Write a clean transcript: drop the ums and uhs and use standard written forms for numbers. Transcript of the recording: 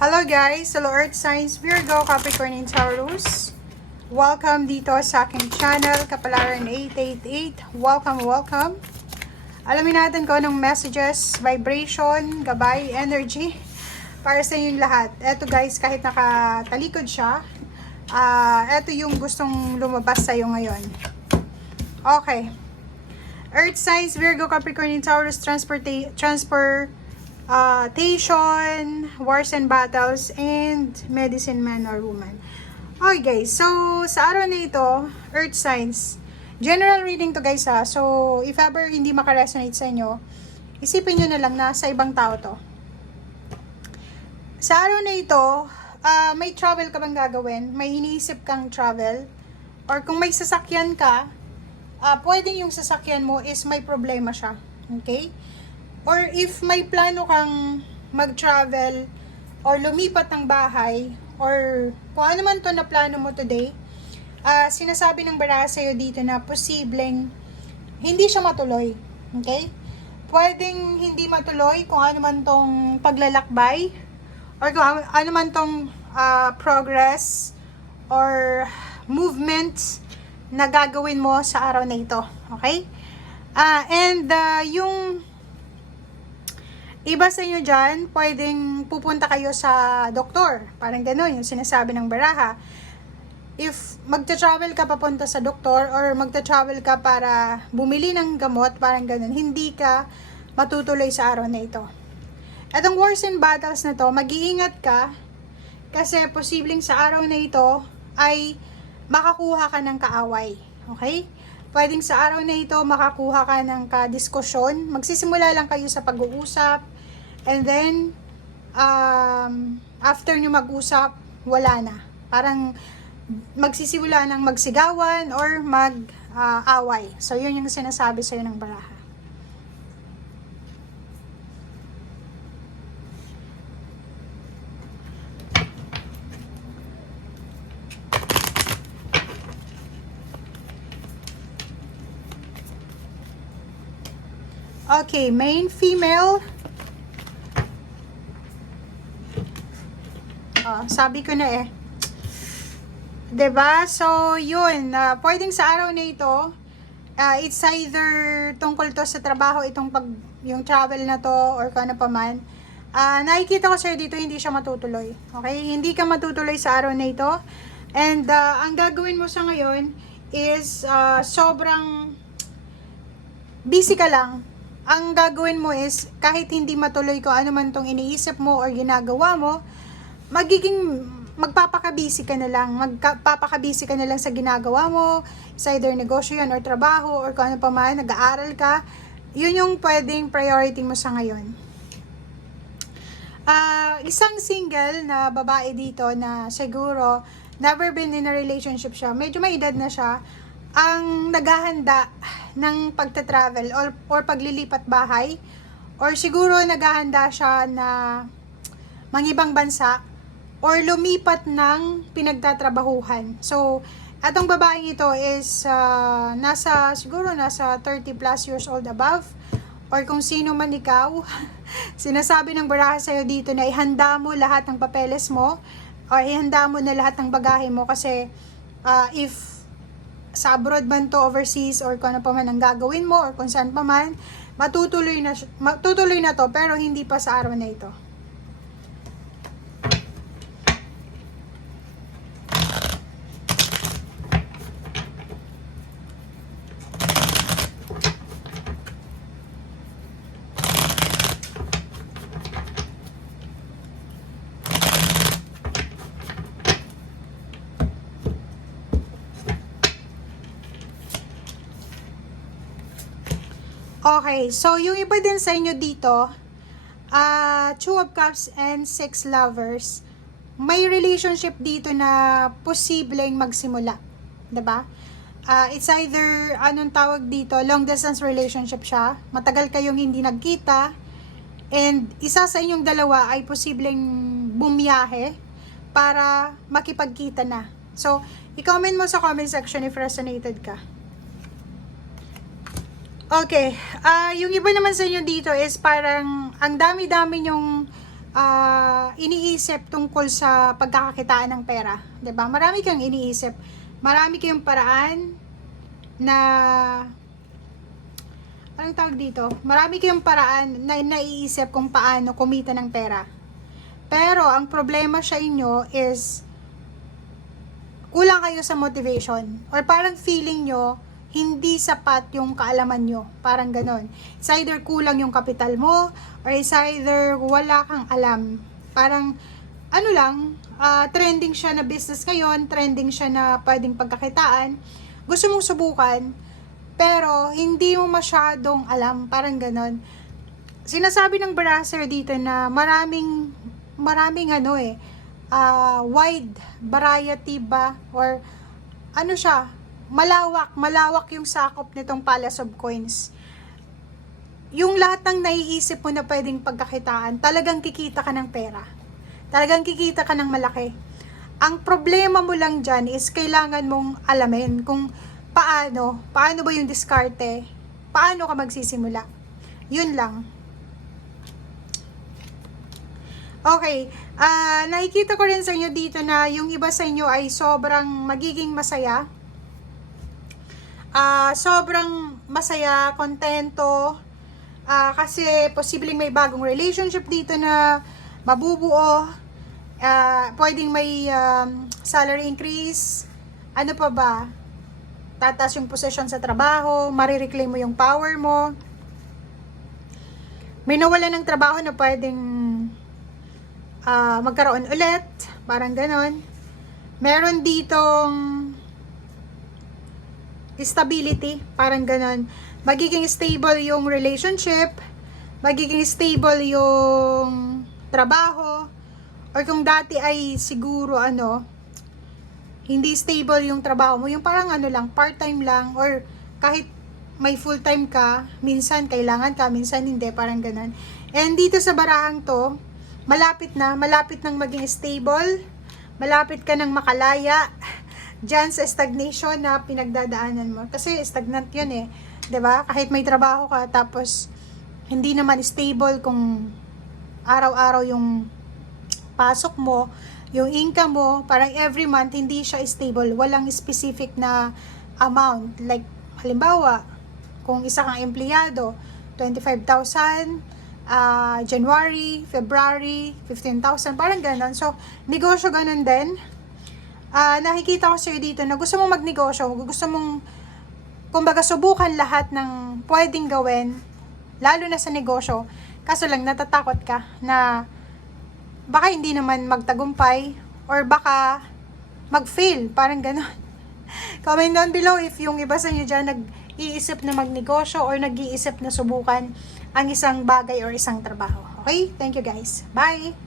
Hello guys! Hello Earth Signs, Virgo, Capricorn, and Taurus. Welcome dito sa aking channel, Kapalaran 888. Welcome! Alamin natin kung anong messages, vibration, gabay, energy para sa inyong lahat. Eto guys, kahit nakatalikod siya, eto yung gustong lumabas sa'yo ngayon. Okay. Earth Signs, Virgo, Capricorn, and Taurus, transportation, wars and battles, and medicine man or woman. Okay guys, so sa araw na ito, Earth Signs, general reading to guys ha. So if ever hindi makaresonate sa inyo, isipin nyo na lang na sa ibang tao to. Sa araw na ito, may travel ka bang gagawin? May iniisip kang travel? Or kung may sasakyan ka, pwedeng yung sasakyan mo is may problema siya. Okay? Or if may plano kang mag-travel or lumipat ng bahay or kung ano man to na plano mo today, sinasabi ng baraha sa'yo dito na posibleng hindi siya matuloy. Okay? Pwedeng hindi matuloy kung ano man tong paglalakbay or kung ano man tong progress or movement na gagawin mo sa araw na ito. Okay? Yung iba sa inyo dyan, pwedeng pupunta kayo sa doktor. Parang gano'n, yung sinasabi ng baraha. If magta-travel ka papunta sa doktor or magta-travel ka para bumili ng gamot, parang gano'n, hindi ka matutuloy sa araw na ito. Etong wars and battles na to, mag-iingat ka kasi posibleng sa araw na ito ay makakuha ka ng kaaway. Okay? Pwedeng sa araw na ito makakuha ka ng kadiskusyon. Magsisimula lang kayo sa pag-uusap. And then, after nyo mag-usap, wala na. Parang magsisimula ng magsigawan or mag-away. So, yun yung sinasabi sa'yo ng baraha. Okay, main, female. Sabi ko na eh. 'Diba? So, yun. Pwedeng sa araw na ito, it's either tungkol to sa trabaho, yung travel na to, or kung ano pa man. Nakikita ko sa'yo dito, hindi siya matutuloy. Okay? Hindi ka matutuloy sa araw na ito. And, ang gagawin mo sa ngayon is, sobrang busy ka lang. Ang gagawin mo is, kahit hindi matuloy ko ano man tong iniisip mo or ginagawa mo, magpapakabisi ka na lang. Magpapakabisi ka na lang sa ginagawa mo, sa either negosyo yan or trabaho or kung ano pa man, nag-aaral ka. Yun yung pwedeng priority mo sa ngayon. Isang single na babae dito na siguro never been in a relationship siya, medyo may edad na siya, ang naghahanda ng pagta-travel or paglilipat bahay, or siguro naghahanda siya na mangibang bansa or lumipat ng pinagtatrabahuhan. So, atong babaeng ito is siguro nasa 30 plus years old above, or kung sino man ikaw. Sinasabi ng baraha sa'yo dito na ihanda mo lahat ng papeles mo or ihanda mo na lahat ng bagahe mo kasi if sa abroad man to, overseas, or kung ano pa man ang gagawin mo, or kung saan pa man, matutuloy na to, pero hindi pa sa araw na ito. Okay, so yung iba din sa inyo dito, Two of Cups and Six Lovers, may relationship dito na posibleng magsimula. 'Di ba? It's either, anong tawag dito, long distance relationship siya. Matagal kayong hindi nagkita. And isa sa inyong dalawa ay posibleng bumiyahe para makipagkita na. So, i-comment mo sa comment section if resonated ka. Okay, yung iba naman sa inyo dito is parang ang dami-dami yung iniisip tungkol sa pagkakakitaan ng pera, 'di ba? Marami kang iniisip, marami kayong paraan na anong tawag dito? Marami kayong paraan na naiisip kung paano kumita ng pera. Pero ang problema sa inyo is kulang kayo sa motivation or parang feeling nyo hindi sapat yung kaalaman nyo. Parang ganon. It's either kulang yung kapital mo or it's either wala kang alam. Parang ano lang, trending siya na business ngayon, trending siya na pwedeng pagkakitaan. Gusto mong subukan, pero hindi mo masyadong alam. Parang ganon. Sinasabi ng browser dito na maraming wide variety ba or ano siya, malawak yung sakop nitong Palace of Coins. Yung lahat ng naiisip mo na pwedeng pagkakitaan, talagang kikita ka ng pera. Talagang kikita ka ng malaki. Ang problema mo lang dyan is kailangan mong alamin kung paano ba yung diskarte, paano ka magsisimula. Yun lang. Okay, nakikita ko rin sa inyo dito na yung iba sa inyo ay sobrang magiging masaya. Sobrang masaya, kontento, kasi posibleng may bagong relationship dito na mabubuo, pwedeng may salary increase, ano pa ba, tataas yung posisyon sa trabaho, marireclaim mo yung power mo, may nawalan ng trabaho na pwedeng magkaroon ulit, parang ganon. Meron ditong stability, parang ganon. Magiging stable yung relationship, magiging stable yung trabaho, or kung dati ay siguro hindi stable yung trabaho mo, yung parang lang, part-time lang, or kahit may full-time ka, minsan kailangan ka, minsan hindi, parang ganon. And dito sa barahang to, malapit nang maging stable, malapit ka nang makalaya dyan sa stagnation na pinagdadaanan mo. Kasi stagnant yun 'di ba? Kahit may trabaho ka, tapos hindi naman stable kung araw-araw yung pasok mo, yung income mo, parang every month hindi siya stable, walang specific na amount. Like, halimbawa, kung isa kang empleyado, 25,000, January, February, 15,000, parang ganon. So, negosyo ganon din. Nakikita ko sa'yo dito na gusto mong magnegosyo, gusto mong, kumbaga, subukan lahat ng pwedeng gawin, lalo na sa negosyo. Kaso lang, natatakot ka na baka hindi naman magtagumpay or baka mag-fail, parang ganon. Comment down below if yung iba sa inyo dyan nag-iisip na magnegosyo or nag-iisip na subukan ang isang bagay or isang trabaho. Okay? Thank you guys. Bye!